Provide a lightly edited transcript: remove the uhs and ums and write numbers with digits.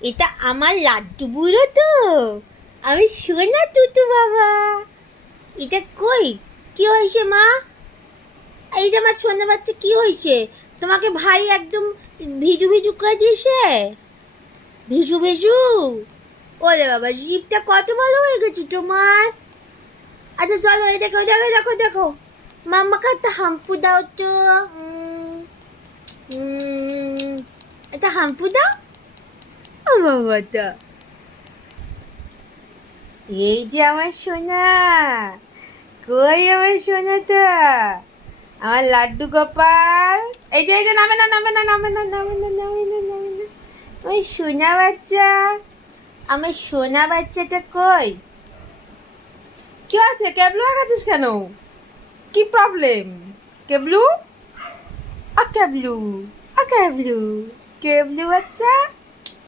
এটা আমার লাড্ডু বুড়ো তো, আমি সোনা টুটু বাবা। এটা কই, কি হয়েছে মা? এই যে আমার সোনা বাচ্চা, কি হয়েছে? তোমাকে ভাই একদম ভিজু ভিজু করে দিয়েছে। ভিজু ভিজু? ওরে বাবা, জিভটা কত ভালো হয়ে গেছে তোমার। আচ্ছা চলো, এই দেখো দেখো দেখো দেখো, মাম্মাকে একটা হাম্পু দাও তো। একটা হাম্পু দাও। ও বাবাটা, এই যে আমার সোনা। কই আমার সোনাটা, আমার লাড্ডু গোপাল। এই যে নামে না নামে না নামে না নামে না নামে না নামে না। ওই সোনা বাচ্চা, আমার সোনা বাচ্চাটা কই? কি আছে, কেবলু আঁকাছিস কেন? কি প্রবলেম? কেবলু, কেবলু, কেবলু, কেবলু বাচ্চা।